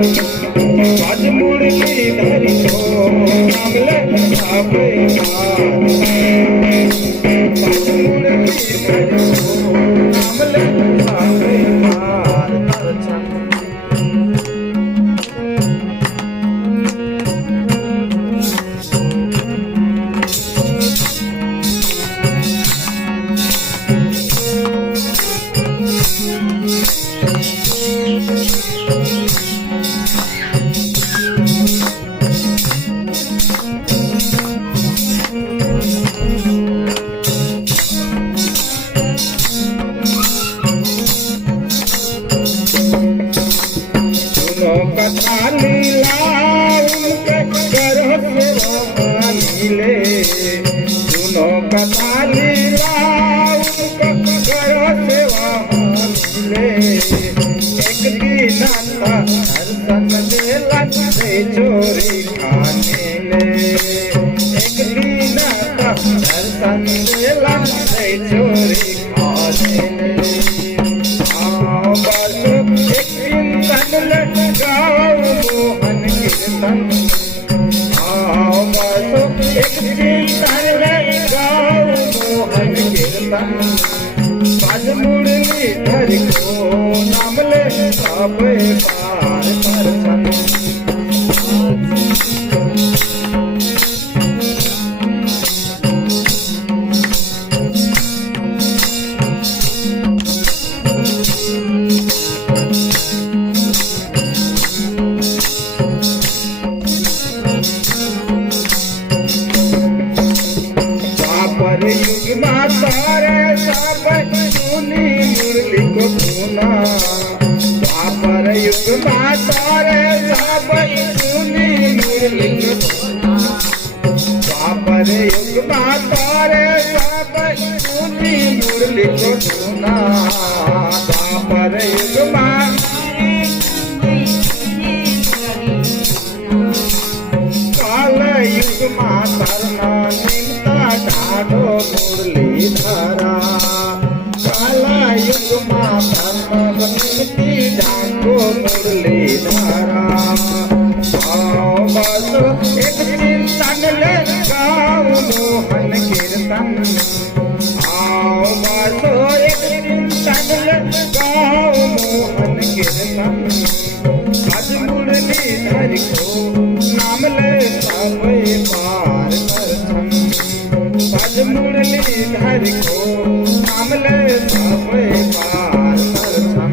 आज मुरली धरि को नामले सापे पार। आज मुरली धरि को नामले सापे पार। दर्शन कथा लीला उनके करो सेवा मिले। सुनो कथा लीला उनके करो सेवा मिले। एक दिन दर्शन देला से चोरी खाने ले। एक दिन दर्शन देला से चोरी खाने ले। आओ बसो एक दिन तन गाओ मोहन कीर्तन। आओ बसो एक दिन तन गाओ मोहन कीर्तन। आज मुरली धरि को नामले सापे पार। दर्शन युग माता रे सब सुनी मुरली को सुना। द्वापर युग माता रे सब सुनी मुरली को सुना। द्वापर युग माता रे सब सुनी मुरली को सुना। द्वापर युग काल युग माता निमता ढाढो मुरली धरा। काला युग माता निमती ढाढो मुरली धरा। आओ बसो एक चिंतन ले गाओ मोहन कीर्तन। आओ बसो एक चिंतन ले गाओ मोहन कीर्तन। आज मुरली धरि को नामले सापे पार। दर्शन आज मुरली धरि को नामले सापे पार। दर्शन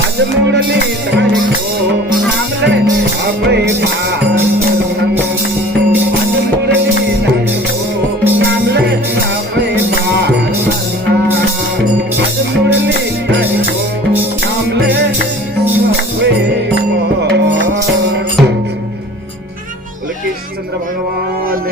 आज मुरली धरि को नामले सापे पार। आज मुरली धरि को नामले सापे पार। आज मुरली धरि को नामले सापे पार। कृष्ण चंद्र भगवान